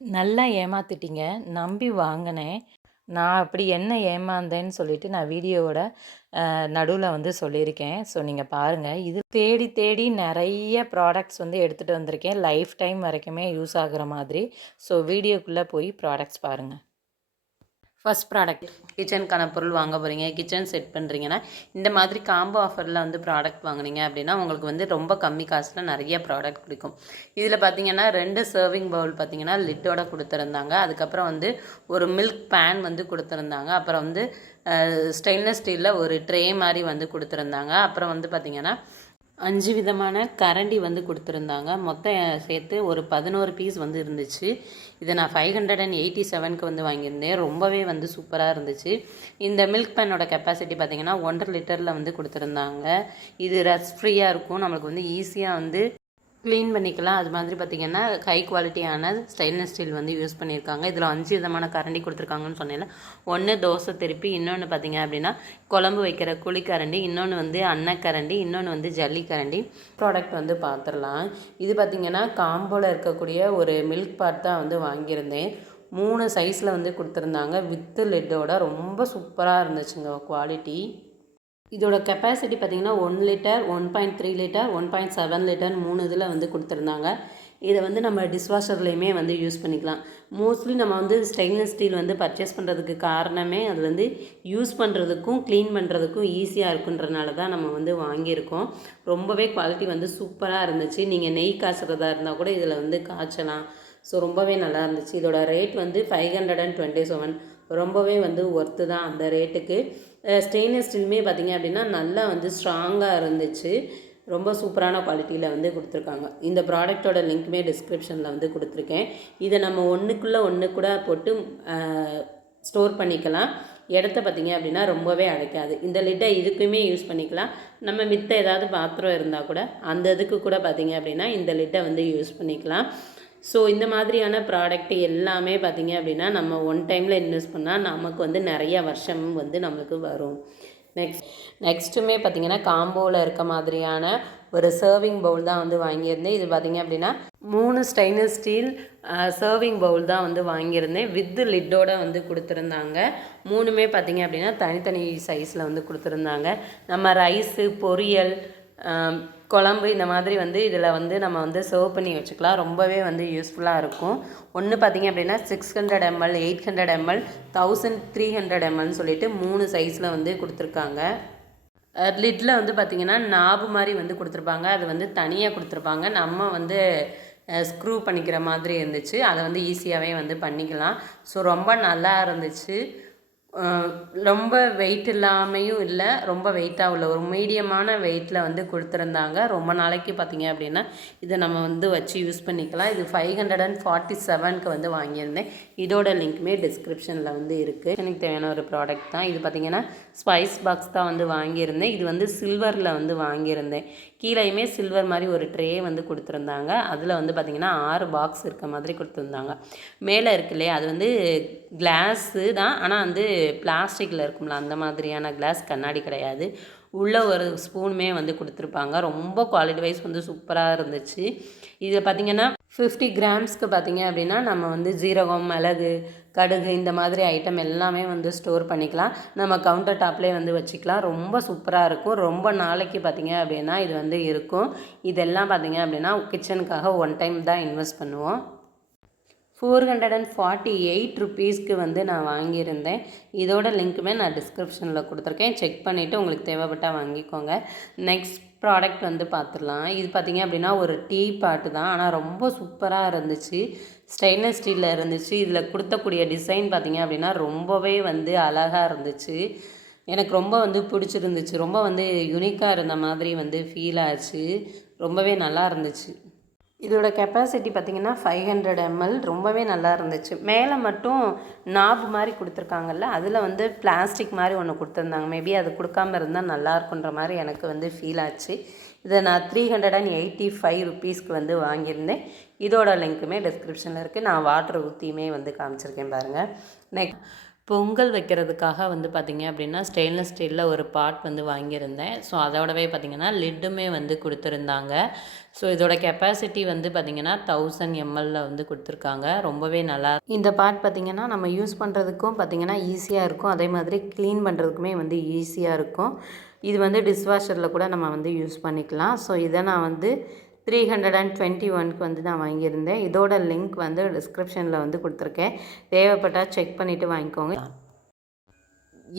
நல்லா ஏமாத்திட்டீங்க. நம்பி வாங்கினேன். நான் அப்படி என்ன ஏமாந்தேன்னு சொல்லிட்டு நான் வீடியோவோட நடுவுல வந்து சொல்லியிருக்கேன். ஸோ நீங்க பாருங்க. இது தேடி தேடி நெறைய ப்ராடக்ட்ஸ் வந்து எடுத்துட்டு வந்திருக்கேன். லைஃப் டைம் வரைக்குமே யூஸ் ஆகுற மாதிரி. ஸோ வீடியோக்குள்ள போய் ப்ராடக்ட்ஸ் பாருங்க. ஃபர்ஸ்ட் ப்ராடக்ட் கிச்சனுக்கான பொருள் வாங்க போகிறீங்க, கிச்சன் செட் பண்ணுறீங்கன்னா இந்த மாதிரி காம்போ ஆஃபரில் வந்து ப்ராடக்ட் வாங்குனீங்க அப்படின்னா உங்களுக்கு வந்து ரொம்ப கம்மி காசில் நிறைய ப்ராடக்ட் பிடிக்கும். இதில் பார்த்தீங்கன்னா 2 சர்விங் பவுல் பார்த்தீங்கன்னா லிட்டோட கொடுத்துருந்தாங்க. அதுக்கப்புறம் வந்து ஒரு மில்க் பேன் வந்து கொடுத்துருந்தாங்க. அப்புறம் வந்து ஸ்டெயின்லெஸ் ஸ்டீலில் ஒரு ட்ரே மாதிரி வந்து கொடுத்துருந்தாங்க. அப்புறம் வந்து பார்த்திங்கன்னா 5 விதமான கரண்டி வந்து கொடுத்துருந்தாங்க. மொத்தம் சேர்த்து ஒரு 11 பீஸ் வந்து இருந்துச்சு. இதை நான் 587க்கு வந்து வாங்கியிருந்தேன். ரொம்பவே வந்து சூப்பராக இருந்துச்சு. இந்த மில்க் பேனோட கெப்பாசிட்டி பார்த்திங்கன்னா 1.5 லிட்டரில் வந்து கொடுத்துருந்தாங்க. இது ரஸ்ட் ஃப்ரீயாக இருக்கும். நம்மளுக்கு வந்து ஈஸியாக வந்து க்ளீன் பண்ணிக்கலாம். அது மாதிரி பார்த்திங்கன்னா ஹை குவாலிட்டியான ஸ்டெயின்லெஸ் ஸ்டீல் வந்து யூஸ் பண்ணியிருக்காங்க. இதில் 5 விதமான கரண்டி கொடுத்துருக்காங்கன்னு சொன்னேன்ல. ஒன்று தோசை திருப்பி, இன்னொன்று பார்த்திங்க அப்படின்னா குழம்பு வைக்கிற குழிக்கரண்டி, இன்னொன்று வந்து அன்னக்கரண்டி, இன்னொன்று வந்து ஜல்லிக்கரண்டி. ப்ராடக்ட் வந்து பார்த்துடலாம். இது பார்த்திங்கன்னா காம்போவில் இருக்கக்கூடிய ஒரு மில்க் பாட் தான் வந்து வாங்கியிருந்தேன். 3 சைஸில் வந்து கொடுத்துருந்தாங்க. வித்து லிட்டோட ரொம்ப சூப்பராக இருந்துச்சுங்க குவாலிட்டி. இதோட கெப்பாசிட்டி பார்த்திங்கன்னா 1 லிட்டர், 1.3 லிட்டர், 1.7 லிட்டர் 3 இதில் வந்து கொடுத்துருந்தாங்க. இதை வந்து நம்ம டிஷ்வாஷர்லேயுமே வந்து யூஸ் பண்ணிக்கலாம். மோஸ்ட்லி நம்ம வந்து ஸ்டெயின்லெஸ் ஸ்டீல் வந்து பர்ச்சேஸ் பண்ணுறதுக்கு காரணமே அது வந்து யூஸ் பண்ணுறதுக்கும் க்ளீன் பண்ணுறதுக்கும் ஈஸியாக இருக்குன்றனால தான் நம்ம வந்து வாங்கியிருக்கோம். ரொம்பவே குவாலிட்டி வந்து சூப்பராக இருந்துச்சு. நீங்கள் நெய் காய்ச்சறதா இருந்தால் கூட இதில் வந்து காய்ச்சலாம். ஸோ ரொம்பவே நல்லா இருந்துச்சு. இதோட ரேட் வந்து 527. ரொம்பவே வந்து ஒர்த்து தான் அந்த ரேட்டுக்கு. ஸ்டெயின்லெஸ் ஸ்டீலுமே பார்த்திங்க அப்படின்னா நல்லா வந்து ஸ்ட்ராங்காக இருந்துச்சு. ரொம்ப சூப்பரான குவாலிட்டியில் வந்து கொடுத்துருக்காங்க. இந்த ப்ராடக்டோட லிங்க்குமே டிஸ்கிரிப்ஷனில் வந்து கொடுத்துருக்கேன். இதை நம்ம ஒன்றுக்குள்ளே ஒன்று கூட போட்டு ஸ்டோர் பண்ணிக்கலாம். இடத்த பார்த்திங்க அப்படின்னா ரொம்பவே அடைக்காது. இந்த லிட்டை இதுக்குமே யூஸ் பண்ணிக்கலாம். நம்ம மித்த ஏதாவது பாத்திரம் இருந்தால் கூட அந்த இதுக்கு கூட பார்த்திங்க அப்படின்னா இந்த லிட்டை வந்து யூஸ் பண்ணிக்கலாம். ஸோ இந்த மாதிரியான ப்ராடக்ட் எல்லாமே பார்த்திங்க அப்படின்னா நம்ம ஒன் டைமில் இன்வெஸ்ட் பண்ணால் நமக்கு வந்து நிறைய வருஷம் வந்து நம்மளுக்கு வரும். நெக்ஸ்ட்டுமே பார்த்திங்கன்னா காம்போவில் இருக்க மாதிரியான ஒரு சர்விங் பவுல் தான் வந்து வாங்கியிருந்தேன். இது பார்த்திங்க அப்படின்னா 3 ஸ்டெயின்லெஸ் ஸ்டீல் சர்விங் பவுல் தான் வந்து வாங்கியிருந்தேன். வித்து லிட்டோட வந்து கொடுத்துருந்தாங்க. 3மே பார்த்திங்க அப்படின்னா தனித்தனி சைஸில் வந்து கொடுத்துருந்தாங்க. நம்ம ரைஸு, பொரியல், குழம்பு இந்த மாதிரி வந்து இதில் வந்து நம்ம வந்து சர்வ் பண்ணி வச்சுக்கலாம். ரொம்பவே வந்து யூஸ்ஃபுல்லாக இருக்கும். ஒன்று பார்த்திங்க அப்படின்னா 600 ml, 800 ml, 1300 mlன்னு சொல்லிட்டு 3 சைஸில் வந்து கொடுத்துருக்காங்க. லிட்டில் வந்து பார்த்திங்கன்னா நாபு மாதிரி வந்து கொடுத்துருப்பாங்க. அது வந்து தனியாக கொடுத்துருப்பாங்க. நம்ம வந்து ஸ்க்ரூ பண்ணிக்கிற மாதிரி இருந்துச்சு. அதை வந்து ஈஸியாகவே வந்து பண்ணிக்கலாம். ஸோ ரொம்ப நல்லா இருந்துச்சு. ரொம்ப வெயிட் இல்லாமையும் இல்லை, ரொம்ப வெயிட்டாக உள்ள ஒரு மீடியமான வெயிட்டில் வந்து கொடுத்துருந்தாங்க. ரொம்ப நாளைக்கு பார்த்திங்க அப்படின்னா இதை நம்ம வந்து வச்சு யூஸ் பண்ணிக்கலாம். இது 547க்கு வந்து வாங்கியிருந்தேன். இதோட லிங்க்குமே டிஸ்கிரிப்ஷனில் வந்து இருக்குது. எனக்கு தேவையான ஒரு ப்ராடக்ட் தான் இது. பார்த்திங்கன்னா ஸ்பைஸ் பாக்ஸ் தான் வந்து வாங்கியிருந்தேன். இது வந்து சில்வரில் வந்து வாங்கியிருந்தேன். கீழேயுமே சில்வர் மாதிரி ஒரு ட்ரே வந்து கொடுத்துருந்தாங்க. அதில் வந்து பார்த்திங்கன்னா 6 பாக்ஸ் இருக்க மாதிரி கொடுத்துருந்தாங்க. மேலே இருக்கு இல்லையா, அது வந்து கிளாஸு தான், ஆனால் வந்து பிளாஸ்டிக்கில் இருக்கும்ல அந்த மாதிரியான கிளாஸ், கண்ணாடி கிடையாது. உள்ளே ஒரு ஸ்பூனுமே வந்து கொடுத்துருப்பாங்க. ரொம்ப குவாலிட்டி வைஸ் வந்து சூப்பராக இருந்துச்சு. இதில் பார்த்திங்கன்னா 50 கிராம்ஸ்க்கு பார்த்திங்க அப்படின்னா நம்ம வந்து ஜீரகம், மிளகு, கடுகு இந்த மாதிரி ஐட்டம் எல்லாமே வந்து ஸ்டோர் பண்ணிக்கலாம். நம்ம கவுண்டர் டாப்லேயே வந்து வச்சுக்கலாம். ரொம்ப சூப்பராக இருக்கும். ரொம்ப நாளைக்கு பார்த்திங்க அப்படின்னா இது வந்து இருக்கும். இதெல்லாம் பார்த்திங்க அப்படின்னா கிச்சனுக்காக ஒன் டைம் தான் இன்வெஸ்ட் பண்ணுவோம். 448 ருபீஸ்க்கு வந்து நான் வாங்கியிருந்தேன். இதோட லிங்க்குமே நான் டிஸ்கிரிப்ஷனில் கொடுத்துருக்கேன். செக் பண்ணிவிட்டு உங்களுக்கு தேவைப்பட்டால் வாங்கிக்கோங்க. நெக்ஸ்ட் ப்ராடக்ட் வந்து பார்த்துடலாம். இது பார்த்திங்க அப்படின்னா ஒரு டீ பாட்டு தான், ஆனால் ரொம்ப சூப்பராக இருந்துச்சு. ஸ்டெயின்லெஸ் ஸ்டீலில் இருந்துச்சு. இதில் கொடுத்தக்கூடிய டிசைன் பார்த்திங்க அப்படின்னா ரொம்பவே வந்து அழகாக இருந்துச்சு. எனக்கு ரொம்ப வந்து பிடிச்சிருந்துச்சு. ரொம்ப வந்து யுனிக்காக இருந்த மாதிரி வந்து ஃபீல் ஆச்சு. ரொம்பவே நல்லா இருந்துச்சு. இதோட கெப்பாசிட்டி பார்த்திங்கன்னா 500 ml. ரொம்பவே நல்லா இருந்துச்சு. மேலே மட்டும் நாபு மாதிரி கொடுத்துருக்காங்கல்ல, அதில் வந்து பிளாஸ்டிக் மாதிரி ஒன்று கொடுத்துருந்தாங்க. மேபி அது கொடுக்காம இருந்தால் நல்லா இருக்குன்ற மாதிரி எனக்கு வந்து ஃபீல் ஆச்சு. இதை நான் 385 ருபீஸ்க்கு வந்து வாங்கியிருந்தேன். இதோட லிங்க்குமே டிஸ்கிரிப்ஷனில் இருக்குது. நான் வாட்டர் ஊற்றியுமே வந்து காமிச்சிருக்கேன் பாருங்கள். நெக்ஸ்ட் பொங்கல் வைக்கிறதுக்காக வந்து பார்த்திங்க அப்படின்னா ஸ்டெயின்லெஸ் ஸ்டீலில் ஒரு பாட் வந்து வாங்கியிருந்தேன். ஸோ அதோடவே பார்த்திங்கன்னா லிட்டுமே வந்து கொடுத்துருந்தாங்க. ஸோ இதோட கெப்பாசிட்டி வந்து பார்த்திங்கன்னா 1000 mlல வந்து கொடுத்துருக்காங்க. ரொம்பவே நல்லா இந்த பாட் பார்த்திங்கன்னா நம்ம யூஸ் பண்ணுறதுக்கும் பார்த்திங்கன்னா ஈஸியாக இருக்கும். அதே மாதிரி க்ளீன் பண்ணுறதுக்குமே வந்து ஈஸியாக இருக்கும். இது வந்து டிஷ்வாஷரில் கூட நம்ம வந்து யூஸ் பண்ணிக்கலாம். ஸோ இதை நான் வந்து 321க்கு வந்து நான் வாங்கியிருந்தேன். இதோட லிங்க் வந்து டிஸ்கிரிப்ஷனில் வந்து கொடுத்துருக்கேன். தேவைப்பட்டால் செக் பண்ணிவிட்டு வாங்கிக்கோங்க.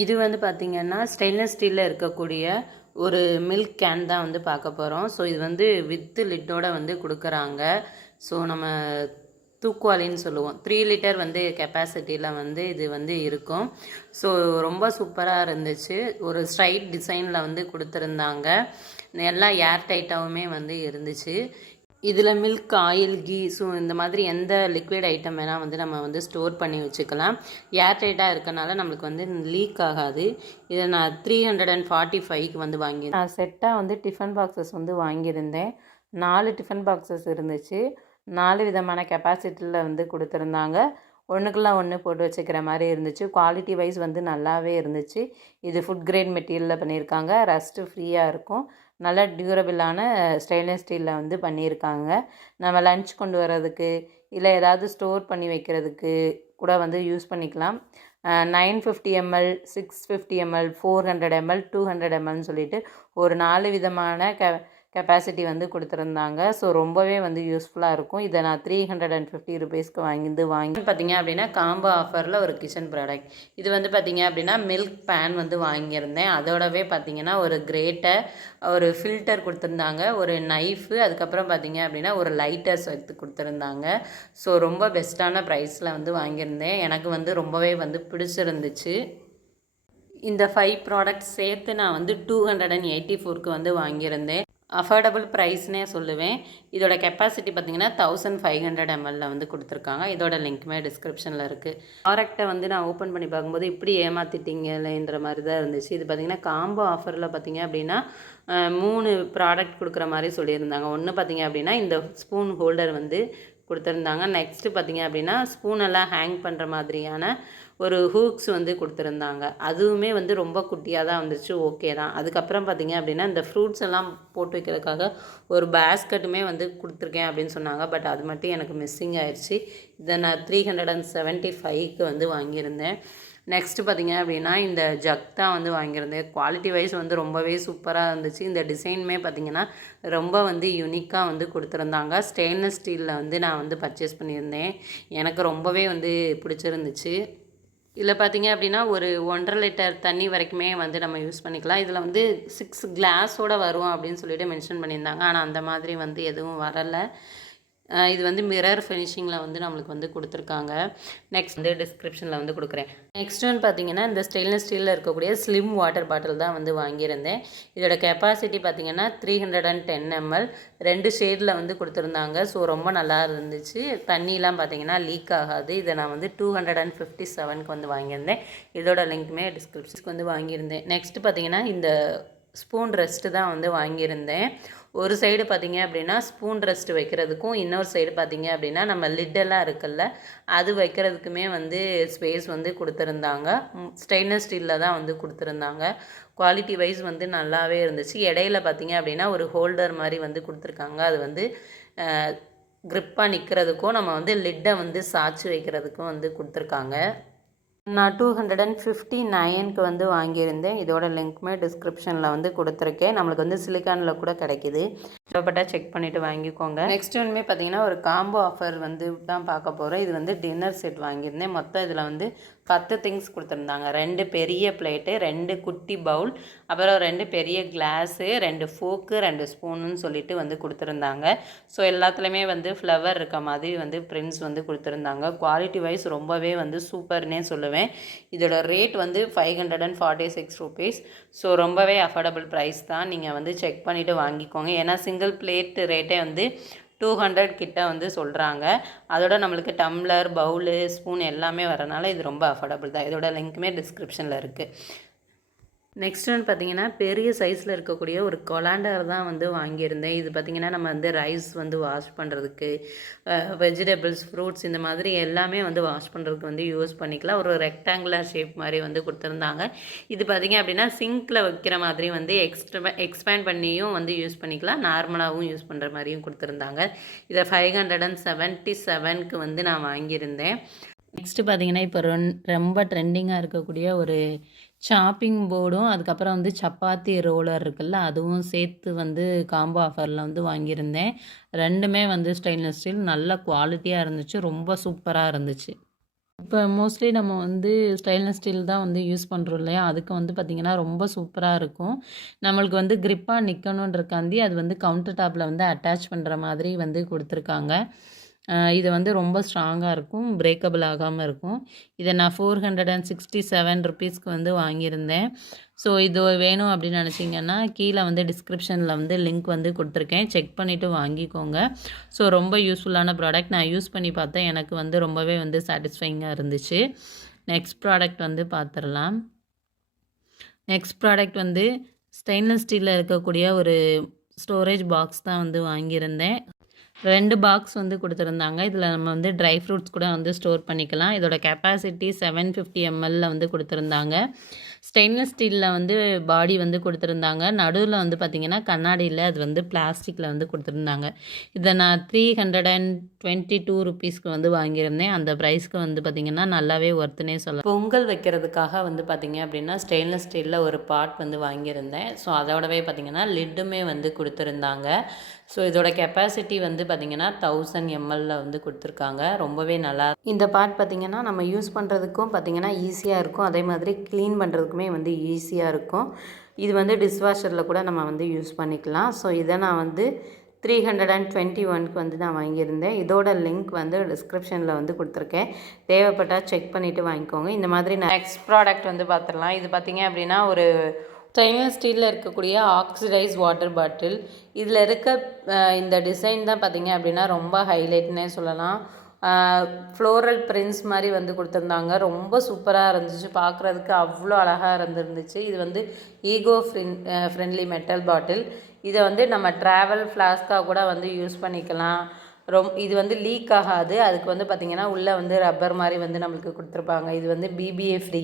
இது வந்து பார்த்திங்கன்னா ஸ்டெயின்லெஸ் ஸ்டீலில் இருக்கக்கூடிய ஒரு மில்க் கேன் தான் வந்து பார்க்க போகிறோம். ஸோ இது வந்து வித்து லிட்டோட வந்து கொடுக்குறாங்க. ஸோ நம்ம தூக்குவாளின்னு சொல்லுவோம். 3 லிட்டர் வந்து கெப்பாசிட்டியில் வந்து இது வந்து இருக்கும். ஸோ ரொம்ப சூப்பராக இருந்துச்சு. ஒரு ஸ்ட்ரைட் டிசைனில் வந்து கொடுத்துருந்தாங்க. எல்லாம் ஏர் டைட்டாகவுமே வந்து இருந்துச்சு. இதில் மில்க், ஆயில், கீ, ஸோ இந்த மாதிரி எந்த லிக்விட் ஐட்டம் வேணால் வந்து நம்ம வந்து ஸ்டோர் பண்ணி வச்சுக்கலாம். ஏர் டைட்டாக இருக்கனால நம்மளுக்கு வந்து லீக் ஆகாது. இதை நான் 345க்கு வந்து வாங்கியிருந்தேன். நான் செட்டாக வந்து டிஃபன் பாக்ஸஸ் வந்து வாங்கியிருந்தேன். 4 டிஃபன் பாக்ஸஸ் இருந்துச்சு. 4 விதமான கெப்பாசிட்டியில் வந்து கொடுத்துருந்தாங்க. ஒன்றுக்குள்ள ஒன்று போட்டு வச்சுக்கிற மாதிரி இருந்துச்சு. குவாலிட்டி வைஸ் வந்து நல்லாவே இருந்துச்சு. இது ஃபுட் கிரேட் மெட்டீரியலில் பண்ணியிருக்காங்க. ரஸ்ட்டு ஃப்ரீயாக இருக்கும். நல்ல டியூரபிளான ஸ்டெயின்லெஸ் ஸ்டீலில் வந்து பண்ணியிருக்காங்க. நம்ம லன்ச் கொண்டு வர்றதுக்கு இல்லை ஏதாவது ஸ்டோர் பண்ணி வைக்கிறதுக்கு கூட வந்து யூஸ் பண்ணிக்கலாம். 950 ml, 650 ml, 400 ml, 200 mlன்னு சொல்லிட்டு ஒரு 4 விதமான கெப்பாசிட்டி வந்து கொடுத்துருந்தாங்க. ஸோ ரொம்பவே வந்து யூஸ்ஃபுல்லாக இருக்கும். இதை நான் 350 ருபீஸ்க்கு வாங்கி பார்த்திங்க அப்படின்னா காம்போ ஆஃபரில் ஒரு கிச்சன் ப்ராடக்ட். இது வந்து பார்த்திங்க அப்படின்னா மில்க் பேன் வந்து வாங்கியிருந்தேன். அதோடவே பார்த்திங்கன்னா ஒரு கிரேட்டர், ஒரு ஃபில்டர் கொடுத்துருந்தாங்க, ஒரு நைஃபு, அதுக்கப்புறம் பார்த்திங்க அப்படின்னா ஒரு லைட்டர்ஸ் எடுத்து கொடுத்துருந்தாங்க. ஸோ ரொம்ப பெஸ்ட்டான ப்ரைஸில் வந்து வாங்கியிருந்தேன். எனக்கு வந்து ரொம்பவே வந்து பிடிச்சிருந்துச்சு. இந்த 5 ப்ராடக்ட்ஸ் சேர்த்து நான் வந்து 284க்கு வந்து வாங்கியிருந்தேன். அஃபோர்டபுள் ப்ரைஸ்னே சொல்லுவேன். இதோட கெப்பாசிட்டி பார்த்திங்கன்னா 1500 mlல வந்து கொடுத்துருக்காங்க. இதோட லிங்க்குமே டிஸ்கிரிப்ஷனில் இருக்குது. ப்ராடக்டை வந்து நான் ஓப்பன் பண்ணி பார்க்கும்போது இப்படி ஏமாற்றிட்டீங்களேன்ற மாதிரி தான் இருந்துச்சு. இது பார்த்திங்கன்னா காம்போ ஆஃபரில் பார்த்திங்க அப்படின்னா 3 ப்ராடக்ட் கொடுக்குற மாதிரி சொல்லியிருந்தாங்க. ஒன்று பார்த்திங்க அப்படின்னா இந்த ஸ்பூன் ஹோல்டர் வந்து கொடுத்துருந்தாங்க. நெக்ஸ்ட்டு பார்த்திங்க அப்படின்னா ஸ்பூனெல்லாம் ஹேங் பண்ணுற மாதிரியான ஒரு ஹூக்ஸ் வந்து கொடுத்துருந்தாங்க. அதுவுமே வந்து ரொம்ப குட்டியாக தான் வந்துச்சு. ஓகே தான். அதுக்கப்புறம் பார்த்திங்க அப்படின்னா இந்த ஃப்ரூட்ஸ் எல்லாம் போட்டு வைக்கிறதுக்காக ஒரு பேஸ்கெட்டுமே வந்து கொடுத்துருக்கேன் அப்படின்னு சொன்னாங்க. பட் அது மட்டும் எனக்கு மிஸ்ஸிங் ஆயிடுச்சு. இதை நான் 375க்கு வந்து வாங்கியிருந்தேன். நெக்ஸ்ட்டு பார்த்திங்க அப்படின்னா இந்த ஜக் தான் வந்து வாங்கியிருந்தேன். குவாலிட்டி வைஸ் வந்து ரொம்பவே சூப்பராக இருந்துச்சு. இந்த டிசைனுமே பார்த்திங்கன்னா ரொம்ப வந்து யூனிக்காக வந்து கொடுத்துருந்தாங்க. ஸ்டெயின்லெஸ் ஸ்டீலில் வந்து நான் வந்து பர்ச்சேஸ் பண்ணியிருந்தேன். எனக்கு ரொம்பவே வந்து பிடிச்சிருந்துச்சு. இதில் பார்த்திங்க அப்படின்னா ஒரு 1.5 லிட்டர் தண்ணி வரைக்குமே வந்து நம்ம யூஸ் பண்ணிக்கலாம். இதில் வந்து 6 கிளாஸோடு வரும் அப்படின்னு சொல்லிட்டு மென்ஷன் பண்ணியிருந்தாங்க. ஆனால் அந்த மாதிரி வந்து எதுவும் வரலை. இது வந்து மிரர் ஃபினிஷிங்கில் வந்து நம்மளுக்கு வந்து கொடுத்துருக்காங்க. நெக்ஸ்ட் வந்து டிஸ்கிரிப்ஷனில் வந்து கொடுக்குறேன். நெக்ஸ்ட் வந்து பார்த்திங்கன்னா இந்த ஸ்டெயின்லெஸ் ஸ்டீலில் இருக்கக்கூடிய ஸ்லிம் வாட்டர் பாட்டில் தான் வந்து வாங்கியிருந்தேன். இதோட கெப்பாசிட்டி பார்த்திங்கன்னா 310 ml, 2 ஷேடில் வந்து கொடுத்துருந்தாங்க. ஸோ ரொம்ப நல்லா இருந்துச்சு. தண்ணிலாம் பார்த்திங்கன்னா லீக் ஆகாது. இதை நான் வந்து 257க்கு வந்து வாங்கியிருந்தேன். இதோட லிங்க்குமே டிஸ்கிரிப்ஷனுக்கு வந்து வாங்கியிருந்தேன். நெக்ஸ்ட்டு பார்த்திங்கன்னா இந்த ஸ்பூன் ரெஸ்ட்டு தான் வந்து வாங்கியிருந்தேன். ஒரு சைடு பார்த்திங்க அப்படின்னா ஸ்பூன் ரெஸ்ட் வைக்கிறதுக்கும், இன்னொரு சைடு பார்த்திங்க அப்படின்னா நம்ம லிட்டெல்லாம் இருக்குல்ல அது வைக்கிறதுக்குமே வந்து ஸ்பேஸ் வந்து கொடுத்துருந்தாங்க. ஸ்டெயின்லெஸ் ஸ்டீலில் தான் வந்து கொடுத்துருந்தாங்க. குவாலிட்டி வைஸ் வந்து நல்லாவே இருந்துச்சு. இடையில பார்த்திங்க அப்படின்னா ஒரு ஹோல்டர் மாதிரி வந்து கொடுத்துருக்காங்க. அது வந்து க்ரிப்பாக நிற்கிறதுக்கும் நம்ம வந்து லிட்டை வந்து சாய்ச்சி வைக்கிறதுக்கும் வந்து கொடுத்துருக்காங்க. நான் 259க்கு வந்து வாங்கியிருந்தேன். இதோட லிங்க்குமே டிஸ்கிரிப்ஷனில் வந்து கொடுத்துருக்கேன். நம்மளுக்கு வந்து சிலிக்கானில் கூட கிடைக்கிது. தேவைப்பட்டால் செக் பண்ணிவிட்டு வாங்கிக்கோங்க. நெக்ஸ்ட் ஒன்றுமே பார்த்திங்கன்னா ஒரு காம்போ ஆஃபர் வந்து தான் பார்க்க போகிறோம். இது வந்து டின்னர் செட் வாங்கியிருந்தேன். மொத்தம் இதில் வந்து 10 திங்ஸ் கொடுத்துருந்தாங்க. 2 பெரிய பிளேட்டு, 2 குட்டி பவுல், அப்புறம் 2 பெரிய கிளாஸு, 2 ஃபோக்கு, 2 ஸ்பூனுன்னு சொல்லிட்டு வந்து கொடுத்துருந்தாங்க. ஸோ எல்லாத்துலேயுமே வந்து ஃப்ளவர் இருக்க மாதிரி வந்து பிரிண்ட்ஸ் வந்து கொடுத்துருந்தாங்க. குவாலிட்டி வைஸ் ரொம்பவே வந்து சூப்பர்னே சொல்லுவேன். இதோட ரேட் வந்து 546 ருபீஸ். ஸோ ரொம்பவே அஃபோர்டபுள் ப்ரைஸ் தான். நீங்கள் வந்து செக் பண்ணிவிட்டு வாங்கிக்கோங்க. ஏன்னா சிங்கிள் பிளேட் ரேட்டே வந்து 200 கிட்ட வந்து சொல்கிறாங்க. அதோட நம்மளுக்கு டம்ளர், பவுலு, ஸ்பூன் எல்லாமே வரனால இது ரொம்ப அஃபோர்டபுள் தான். இதோட லிங்க்குமே டிஸ்கிரிப்ஷனில் இருக்குது. நெக்ஸ்ட் வந்து பார்த்திங்கன்னா பெரிய சைஸில் இருக்கக்கூடிய ஒரு கொலாண்டர் தான் வந்து வாங்கியிருந்தேன். இது பார்த்திங்கன்னா நம்ம வந்து ரைஸ் வந்து வாஷ் பண்ணுறதுக்கு, வெஜிடபிள்ஸ், ஃப்ரூட்ஸ் இந்த மாதிரி எல்லாமே வந்து வாஷ் பண்ணுறதுக்கு வந்து யூஸ் பண்ணிக்கலாம். ஒரு ரெக்டாங்குலர் ஷேப் மாதிரி வந்து கொடுத்துருந்தாங்க. இது பார்த்திங்க அப்படின்னா சிங்க்கில் வைக்கிற மாதிரி வந்து எக்ஸ்பேண்ட் பண்ணியும் வந்து யூஸ் பண்ணிக்கலாம், நார்மலாகவும் யூஸ் பண்ணுற மாதிரியும் கொடுத்துருந்தாங்க. இதை 577க்கு வந்து நான் வாங்கியிருந்தேன். நெக்ஸ்ட்டு பார்த்தீங்கன்னா இப்போ ரொம்ப ட்ரெண்டிங்காக இருக்கக்கூடிய ஒரு சாப்பிங் போர்டும், அதுக்கப்புறம் வந்து சப்பாத்தி ரோலர் இருக்குல்ல, அதுவும் சேர்த்து வந்து காம்போ ஆஃபரில் வந்து வாங்கியிருந்தேன். ரெண்டுமே வந்து ஸ்டெயின்லெஸ் ஸ்டீல், நல்ல குவாலிட்டியாக இருந்துச்சு, ரொம்ப சூப்பராக இருந்துச்சு. இப்போ மோஸ்ட்லி நம்ம வந்து ஸ்டெயின்லெஸ் ஸ்டீல் தான் வந்து யூஸ் பண்ணுறோம் இல்லையா, அதுக்கு வந்து பார்த்திங்கன்னா ரொம்ப சூப்பராக இருக்கும். நம்மளுக்கு வந்து க்ரிப்பாக நிற்கணுன்றக்காண்டி அது வந்து கவுண்டர் டாப்பில் வந்து அட்டாச் பண்ணுற மாதிரி வந்து கொடுத்துருக்காங்க. இது வந்து ரொம்ப ஸ்ட்ராங்காக இருக்கும், பிரேக்கபிள் ஆகாமல் இருக்கும். இதை நான் 467 ருபீஸ்க்கு வந்து வாங்கியிருந்தேன். ஸோ இது வேணும் அப்படின்னு நினச்சிங்கன்னா கீழே வந்து டிஸ்கிரிப்ஷனில் வந்து லிங்க் வந்து கொடுத்துருக்கேன், செக் பண்ணிவிட்டு வாங்கிக்கோங்க. ஸோ ரொம்ப யூஸ்ஃபுல்லான ப்ராடக்ட், நான் யூஸ் பண்ணி பார்த்தேன், எனக்கு வந்து ரொம்பவே வந்து சாட்டிஸ்ஃபைங்காக இருந்துச்சு. நெக்ஸ்ட் ப்ராடக்ட் வந்து பார்த்துடலாம். நெக்ஸ்ட் ப்ராடக்ட் வந்து ஸ்டெயின்லெஸ் ஸ்டீலில் இருக்கக்கூடிய ஒரு ஸ்டோரேஜ் பாக்ஸ் தான் வந்து வாங்கியிருந்தேன். 2 பாக்ஸ் வந்து கொடுத்துருந்தாங்க. இதில் நம்ம வந்து ட்ரை ஃப்ரூட்ஸ் கூட வந்து ஸ்டோர் பண்ணிக்கலாம். இதோட கெப்பாசிட்டி 750 ml வந்து கொடுத்துருந்தாங்க. ஸ்டெயின்லெஸ் ஸ்டீலில் வந்து பாடி வந்து கொடுத்துருந்தாங்க. நடுவில் வந்து பார்த்திங்கன்னா கண்ணாடியில் அது வந்து பிளாஸ்டிக்கில் வந்து கொடுத்துருந்தாங்க. இதை நான் 322 ருபீஸ்க்கு வந்து வாங்கியிருந்தேன். அந்த ப்ரைஸ்க்கு வந்து பார்த்திங்கன்னா நல்லாவே ஒர்த்துனே சொல்லலாம். பொங்கல் வைக்கிறதுக்காக வந்து பார்த்திங்க அப்படின்னா ஸ்டெயின்லெஸ் ஸ்டீலில் ஒரு பாட் வந்து வாங்கியிருந்தேன். ஸோ அதோடவே பார்த்திங்கன்னா லிட்டுமே வந்து கொடுத்துருந்தாங்க. ஸோ இதோட கெப்பாசிட்டி வந்து பார்த்திங்கன்னா 1000 ml வந்து கொடுத்துருக்காங்க. ரொம்பவே நல்லா. இந்த பாட் பார்த்திங்கன்னா நம்ம யூஸ் பண்ணுறதுக்கும் பார்த்திங்கன்னா ஈஸியாக இருக்கும், அதே மாதிரி க்ளீன் பண்ணுறதுக்குமே வந்து ஈஸியாக இருக்கும். இது வந்து டிஷ்வாஷரில் கூட நம்ம வந்து யூஸ் பண்ணிக்கலாம். ஸோ இதை நான் வந்து 321க்கு வந்து நான் வாங்கியிருந்தேன். இதோட லிங்க் வந்து டிஸ்கிரிப்ஷனில் வந்து கொடுத்துருக்கேன், தேவைப்பட்டால் செக் பண்ணிவிட்டு வாங்கிக்கோங்க. இந்த மாதிரி நெக்ஸ்ட் ப்ராடக்ட் வந்து பார்த்துடலாம். இது பார்த்திங்க அப்படின்னா ஒரு ஸ்டெயின்லெஸ் ஸ்டீலில் இருக்கக்கூடிய ஆக்சிடைஸ் வாட்டர் பாட்டில். இதில் இருக்க இந்த டிசைன் தான் பார்த்திங்க அப்படின்னா ரொம்ப ஹைலைட்னே சொல்லலாம். ஃப்ளோரல் பிரிண்ட்ஸ் மாதிரி வந்து கொடுத்துருந்தாங்க. ரொம்ப சூப்பராக இருந்துச்சு, பார்க்குறதுக்கு அவ்வளோ அழகாக இருந்துருந்துச்சு. இது வந்து ஈகோ ஃப்ரெண்ட்லி மெட்டல் பாட்டில். இதை வந்து நம்ம ட்ராவல் ஃப்ளாஸ்காக கூட வந்து யூஸ் பண்ணிக்கலாம். இது வந்து லீக் ஆகாது. அதுக்கு வந்து பார்த்திங்கன்னா உள்ளே வந்து ரப்பர் மாதிரி வந்து நம்மளுக்கு கொடுத்துருப்பாங்க. இது வந்து பிபிஏ ஃப்ரீ,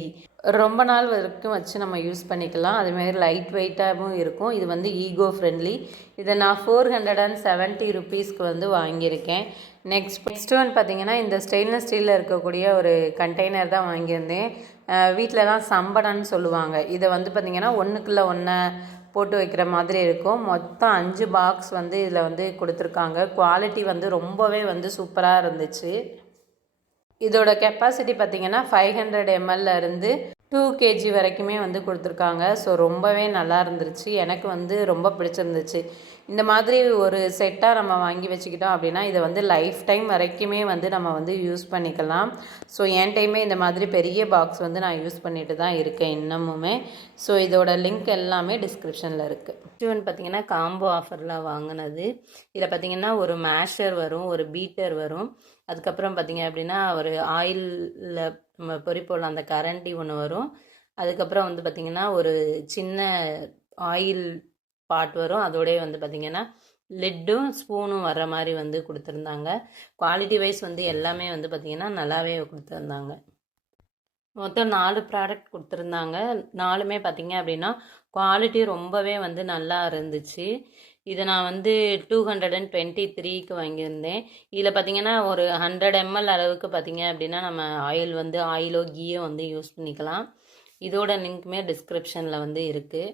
ரொம்ப நாள் வரைக்கும் வச்சு நம்ம யூஸ் பண்ணிக்கலாம். அதுமாரி லைட் வெயிட்டாகவும் இருக்கும். இது வந்து ஈகோ ஃப்ரெண்ட்லி. இதை நான் 470 ருபீஸ்க்கு வந்து வாங்கியிருக்கேன். நெக்ஸ்ட் ஒன் பார்த்திங்கன்னா இந்த ஸ்டெயின்லெஸ் ஸ்டீலில் இருக்கக்கூடிய ஒரு கண்டெய்னர் தான் வாங்கியிருந்தேன். வீட்டிலலாம் சம்படன்னு சொல்லுவாங்க. இதை வந்து பார்த்திங்கன்னா ஒன்றுக்குள்ளே ஒன்று போட்டு வைக்கிற மாதிரி இருக்கும். மொத்தம் 5 பாக்ஸ் வந்து இதில் வந்து கொடுத்துருக்காங்க. குவாலிட்டி வந்து ரொம்பவே வந்து சூப்பராக இருந்துச்சு. இதோட கெப்பாசிட்டி பார்த்திங்கன்னா 500 ml இருந்து 2 kg வரைக்குமே வந்து கொடுத்துருக்காங்க. ஸோ ரொம்பவே நல்லா இருந்துருச்சு, எனக்கு வந்து ரொம்ப பிடிச்சிருந்துச்சு. இந்த மாதிரி ஒரு செட்டாக நம்ம வாங்கி வச்சுக்கிட்டோம் அப்படின்னா இதை வந்து லைஃப் டைம் வரைக்குமே வந்து நம்ம வந்து யூஸ் பண்ணிக்கலாம். ஸோ என் டைமே இந்த மாதிரி பெரிய பாக்ஸ் வந்து நான் யூஸ் பண்ணிட்டு தான் இருக்கேன் இன்னமுமே. ஸோ இதோட லிங்க் எல்லாமே டிஸ்கிரிப்ஷனில் இருக்குது. இவன் பார்த்திங்கன்னா காம்போ ஆஃபரில் வாங்கினது. இதில் பார்த்திங்கன்னா ஒரு மேஷர் வரும், ஒரு பீட்டர் வரும், அதுக்கப்புறம் பார்த்திங்க அப்படின்னா ஒரு ஆயிலில் நம்ம பொரிப்போல் அந்த கரண்டி ஒன்று வரும், அதுக்கப்புறம் வந்து பார்த்திங்கன்னா ஒரு சின்ன ஆயில் பாட் வரும், அதோடய வந்து பார்த்திங்கன்னா லிட்டும் ஸ்பூனும் வர்ற மாதிரி வந்து கொடுத்துருந்தாங்க. குவாலிட்டி வைஸ் வந்து எல்லாமே வந்து பார்த்திங்கன்னா நல்லாவே கொடுத்துருந்தாங்க. மொத்தம் 4 ப்ராடக்ட் கொடுத்துருந்தாங்க. 4மே பார்த்திங்க அப்படின்னா குவாலிட்டி ரொம்பவே வந்து நல்லா இருந்துச்சு. இதை நான் வந்து 223க்கு வாங்கியிருந்தேன். இதில் பார்த்திங்கன்னா ஒரு 100 ml அளவுக்கு பார்த்திங்க அப்படின்னா நம்ம ஆயிலோ கீயோ வந்து யூஸ் பண்ணிக்கலாம். இதோட லிங்க்குமே டிஸ்கிரிப்ஷனில் வந்து இருக்குது.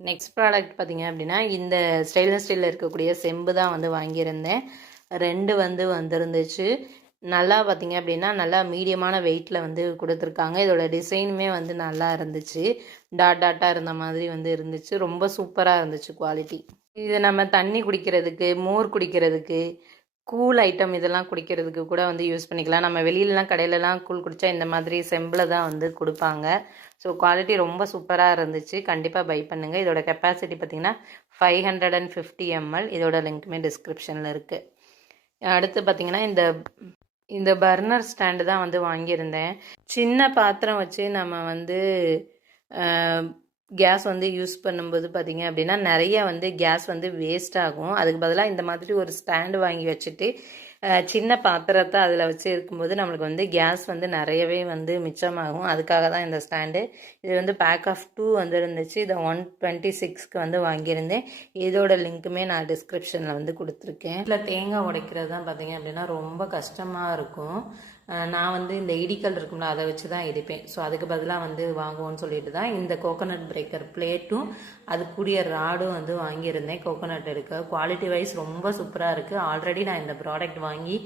நெக்ஸ்ட் ப்ராடக்ட் பார்த்திங்க அப்படின்னா இந்த ஸ்டெயின்லெஸ் ஸ்டீலில் இருக்கக்கூடிய செம்பு தான் வந்து வாங்கியிருந்தேன். 2 வந்து வந்துருந்துச்சு. நல்லா பார்த்திங்க அப்படின்னா நல்லா மீடியமான வெயிட்டில் வந்து கொடுத்துருக்காங்க. இதோட டிசைனுமே வந்து நல்லா இருந்துச்சு, டாட்டாக இருந்த மாதிரி வந்து இருந்துச்சு. ரொம்ப சூப்பராக இருந்துச்சு குவாலிட்டி. இதை நம்ம தண்ணி குடிக்கிறதுக்கு, மோர் குடிக்கிறதுக்கு, கூல் ஐட்டம் இதெல்லாம் குடிக்கிறதுக்கு கூட வந்து யூஸ் பண்ணிக்கலாம். நம்ம வெளியிலலாம் கடையிலலாம் கூழ் குடித்தா இந்த மாதிரி செம்பில் தான் வந்து கொடுப்பாங்க. ஸோ குவாலிட்டி ரொம்ப சூப்பராக இருந்துச்சு, கண்டிப்பாக பை பண்ணுங்கள். இதோட கெப்பாசிட்டி பார்த்திங்கன்னா 550 ml. இதோட லிங்க்குமே டிஸ்கிரிப்ஷனில் இருக்குது. அடுத்து பார்த்திங்கன்னா இந்த பர்னர் ஸ்டாண்டு தான் வந்து வாங்கியிருந்தேன். சின்ன பாத்திரம் வச்சு நம்ம வந்து கேஸ் வந்து யூஸ் பண்ணும்போது பார்த்திங்க அப்படின்னா நிறைய வந்து கேஸ் வந்து வேஸ்ட் ஆகும். அதுக்கு பதிலாக இந்த மாதிரி ஒரு ஸ்டாண்டு வாங்கி வச்சுட்டு சின்ன பாத்திரத்தை அதில் வச்சு இருக்கும்போது நம்மளுக்கு வந்து கேஸ் வந்து நிறையவே வந்து மிச்சமாகும். அதுக்காக தான் இந்த ஸ்டாண்டு. இது வந்து பேக் ஆஃப் 2 வந்து இருந்துச்சு. இதை 126க்கு வந்து வாங்கியிருந்தேன். இதோட லிங்க்குமே நான் டிஸ்கிரிப்ஷனில் வந்து கொடுத்துருக்கேன். இதில் தேங்காய் உடைக்கிறது தான் பார்த்திங்க அப்படின்னா ரொம்ப கஷ்டமாக இருக்கும். நான் வந்து இந்த இடிக்கல் இருக்கும்ல அதை வச்சு தான் இடிப்பேன். ஸோ அதுக்கு பதிலாக வந்து வாங்குவோன்னு சொல்லிட்டு தான் இந்த கோகோனட் பிரேக்கர் பிளேட்டும் அதுக்குரிய ராடும் வந்து வாங்கியிருந்தேன். கோகோனட் எடுக்க குவாலிட்டி வைஸ் ரொம்ப சூப்பராக இருக்குது. ஆல்ரெடி நான் இந்த ப்ராடக்ட் வாங்கி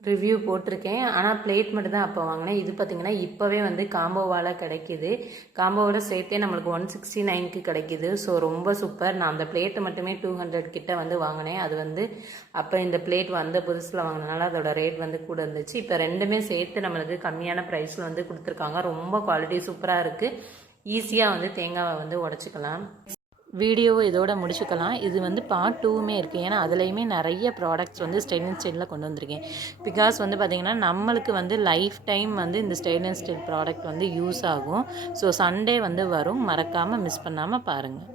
ரிவ்யூ போட்டிருக்கேன். ஆனால் பிளேட் மட்டும் தான் அப்போ வாங்கினேன். இது பார்த்திங்கன்னா இப்போவே வந்து காம்போவால் கிடைக்கிது. காம்போவோட சேர்த்தே நம்மளுக்கு 169க்கு கிடைக்கிது. ஸோ ரொம்ப சூப்பர். நான் அந்த பிளேட்டை மட்டுமே 200 கிட்ட வந்து வாங்கினேன். அது வந்து அப்போ இந்த பிளேட் வந்த புதுசில் வாங்கினால அதோட ரேட் வந்து கூட இருந்துச்சு. இப்போ ரெண்டுமே சேர்த்து நம்மளுக்கு கம்மியான ப்ரைஸில் வந்து கொடுத்துருக்காங்க. ரொம்ப குவாலிட்டி சூப்பராக இருக்குது. ஈஸியாக வந்து தேங்காவை வந்து உடச்சிக்கலாம். வீடியோவை இதோட முடிச்சுக்கலாம். இது வந்து பார்ட் 2மே இருக்குது. ஏன்னா அதுலேயுமே நிறைய ப்ராடக்ட்ஸ் வந்து ஸ்டெயின்லெஸ் ஸ்டீலில் கொண்டு வந்திருக்கேன். பிகாஸ் வந்து பார்த்திங்கன்னா நம்மளுக்கு வந்து லைஃப் டைம் வந்து இந்த ஸ்டெயின்லெஸ் ஸ்டீல் ப்ராடக்ட் வந்து யூஸ் ஆகும். ஸோ சண்டே வந்து வரும். மறக்காமல் மிஸ் பண்ணாமல் பாருங்கள்.